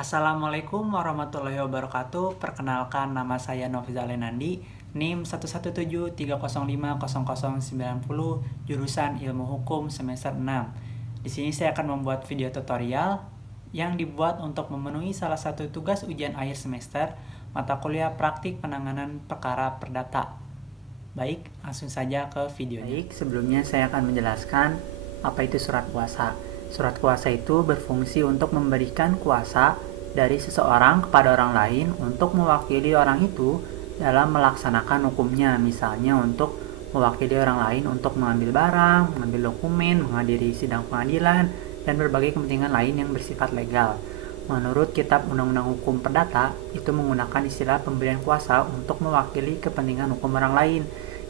Assalamualaikum warahmatullahi wabarakatuh. Perkenalkan, nama saya Nofizal Lenandi, NIM 117305090, jurusan Ilmu Hukum semester 6. Di sini saya akan membuat video tutorial yang dibuat untuk memenuhi salah satu tugas ujian akhir semester mata kuliah praktik penanganan perkara perdata. Baik, langsung saja ke videonya. Baik, sebelumnya saya akan menjelaskan apa itu surat kuasa. Surat kuasa itu berfungsi untuk memberikan kuasa dari seseorang kepada orang lain untuk mewakili orang itu dalam melaksanakan hukumnya. Misalnya untuk mewakili orang lain untuk mengambil barang, mengambil dokumen, menghadiri sidang pengadilan, dan berbagai kepentingan lain yang bersifat legal. Menurut Kitab Undang-Undang Hukum Perdata, itu menggunakan istilah pemberian kuasa untuk mewakili kepentingan hukum orang lain.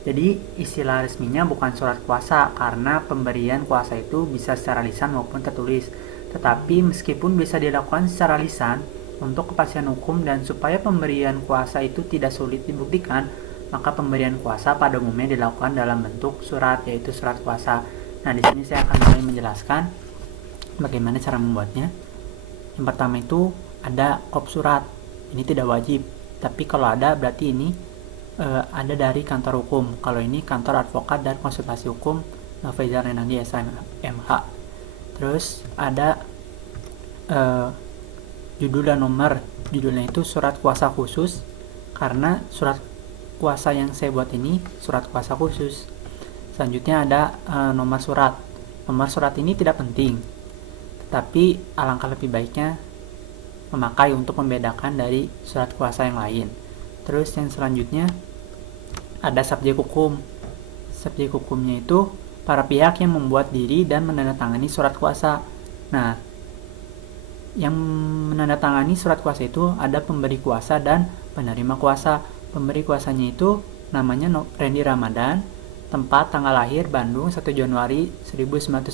Jadi istilah resminya bukan surat kuasa karena pemberian kuasa itu bisa secara lisan maupun tertulis. Tetapi meskipun bisa dilakukan secara lisan untuk kepastian hukum dan supaya pemberian kuasa itu tidak sulit dibuktikan, maka pemberian kuasa pada umumnya dilakukan dalam bentuk surat, yaitu surat kuasa. Nah, di sini saya akan mulai menjelaskan bagaimana cara membuatnya. Yang pertama itu ada kop surat. Ini tidak wajib, tapi kalau ada berarti ini ada dari kantor hukum. Kalau ini kantor advokat dan konsultasi hukum Nofizal Lenandi SMH. Terus ada judul dan nomor. Judulnya itu surat kuasa khusus, karena surat kuasa yang saya buat ini surat kuasa khusus. Selanjutnya ada nomor surat. Nomor surat ini tidak penting, tetapi alangkah lebih baiknya memakai untuk membedakan dari surat kuasa yang lain. Terus yang selanjutnya ada subjek hukum. Subjek hukumnya itu para pihak yang membuat diri dan menandatangani surat kuasa. Nah, yang menandatangani surat kuasa itu ada pemberi kuasa dan penerima kuasa. Pemberi kuasanya itu namanya Randy Ramadan, tempat tanggal lahir Bandung 1 Januari 1990,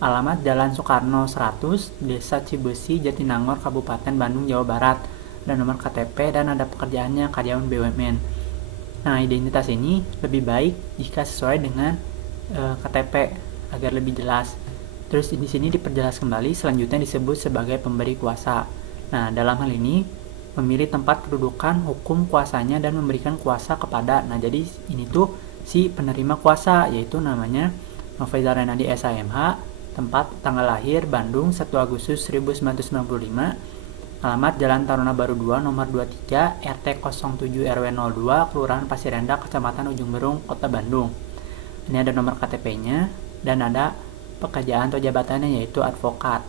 alamat Jalan Soekarno 100, Desa Cibesi, Jatinangor, Kabupaten Bandung, Jawa Barat, dan nomor KTP, dan ada pekerjaannya karyawan BUMN. Nah, identitas ini lebih baik jika sesuai dengan KTP agar lebih jelas. Terus di sini diperjelas kembali, selanjutnya disebut sebagai pemberi kuasa. Nah, dalam hal ini memilih tempat kedudukan hukum kuasanya dan memberikan kuasa kepada. Nah, jadi ini tuh si penerima kuasa, yaitu namanya Nofizal Lenandi SMH, tempat tanggal lahir Bandung 1 Agustus 1995, alamat Jalan Taruna Baru 2 nomor 23 RT 07 RW 02 Kelurahan Pasir Rendak Kecamatan Ujung Berung Kota Bandung. Ini ada nomor KTP-nya dan ada pekerjaan atau jabatannya, yaitu advokat.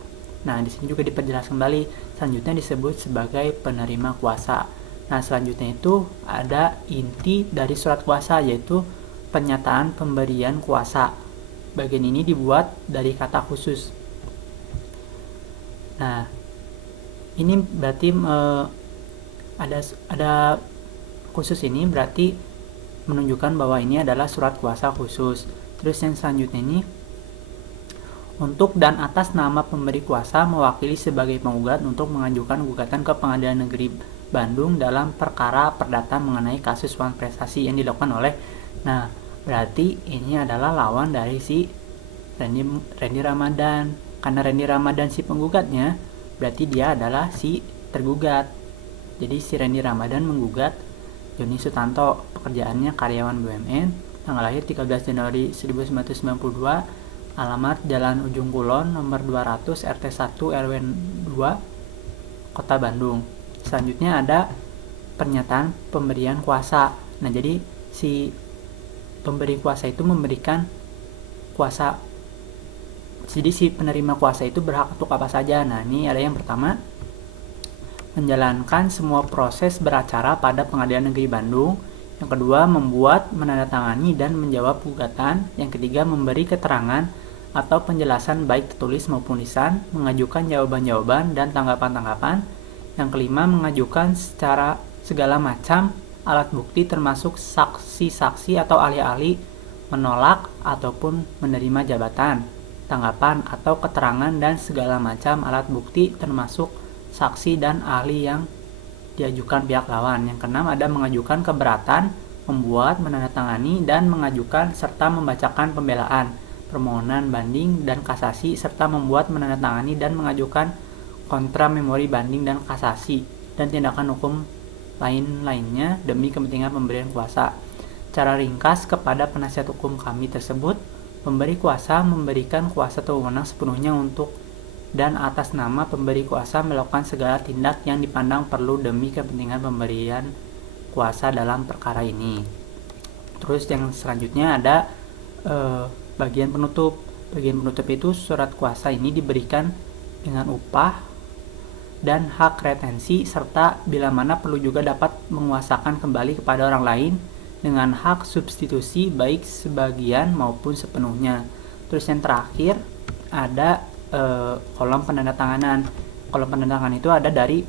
Nah, di sini juga diperjelas kembali, selanjutnya disebut sebagai penerima kuasa. Nah, selanjutnya itu ada inti dari surat kuasa, yaitu pernyataan pemberian kuasa. Bagian ini dibuat dari kata khusus. Nah, ini berarti ada khusus ini berarti menunjukkan bahwa ini adalah surat kuasa khusus. Terus yang selanjutnya ini untuk dan atas nama pemberi kuasa mewakili sebagai penggugat untuk mengajukan gugatan ke Pengadilan Negeri Bandung dalam perkara perdata mengenai kasus uang prestasi yang dilakukan oleh. Nah, berarti ini adalah lawan dari si Randy Ramadan. Karena Randy Ramadan si penggugatnya, berarti dia adalah si tergugat. Jadi si Randy Ramadan menggugat Joni Sutanto, pekerjaannya karyawan BUMN, tanggal lahir 13 Januari 1992, alamat Jalan Ujung Kulon nomor 200 RT 1 RW 2 Kota Bandung. Selanjutnya ada pernyataan pemberian kuasa. Nah, jadi si pemberi kuasa itu memberikan kuasa. Jadi si penerima kuasa itu berhak untuk apa saja. Nah, ini ada yang pertama, menjalankan semua proses beracara pada Pengadilan Negeri Bandung. Yang kedua, membuat, menandatangani, dan menjawab gugatan. Yang ketiga, memberi keterangan atau penjelasan baik tertulis maupun lisan, mengajukan jawaban-jawaban dan tanggapan-tanggapan. Yang kelima, mengajukan secara segala macam alat bukti termasuk saksi-saksi atau ahli-ahli, menolak ataupun menerima jabatan, tanggapan atau keterangan dan segala macam alat bukti termasuk saksi dan ahli yang diajukan pihak lawan. Yang keenam ada mengajukan keberatan, membuat, menandatangani, dan mengajukan serta membacakan pembelaan, permohonan banding dan kasasi, serta membuat, menandatangani, dan mengajukan kontra memori banding dan kasasi, dan tindakan hukum lain-lainnya demi kepentingan pemberian kuasa. Cara ringkas kepada penasihat hukum kami tersebut, pemberi kuasa memberikan kuasa atau wewenang sepenuhnya untuk dan atas nama pemberi kuasa melakukan segala tindak yang dipandang perlu demi kepentingan pemberian kuasa dalam perkara ini. Terus yang selanjutnya ada bagian penutup. Bagian penutup itu surat kuasa ini diberikan dengan upah dan hak retensi, serta bila mana perlu juga dapat menguasakan kembali kepada orang lain dengan hak substitusi baik sebagian maupun sepenuhnya. Terus yang terakhir ada kolom penandatanganan. Kolom penandatanganan itu ada dari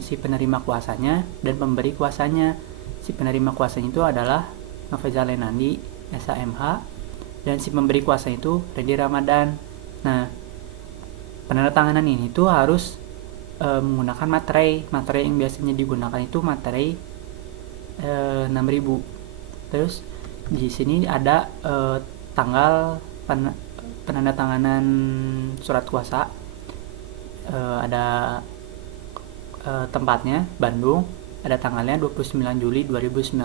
si penerima kuasanya dan pemberi kuasanya. Si penerima kuasanya itu adalah Nofeza Lenandi, SHMH, dan si pemberi kuasa itu Reddy Ramadan. Nah, penandatanganan ini tuh harus menggunakan materai yang biasanya digunakan itu materai 6.000. Terus di sini ada tanggal penandatanganan surat kuasa, ada tempatnya Bandung, ada tanggalnya 29 Juli 2019.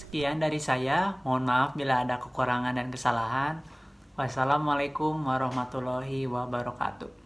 Sekian dari saya, mohon maaf bila ada kekurangan dan kesalahan. Wassalamualaikum warahmatullahi wabarakatuh.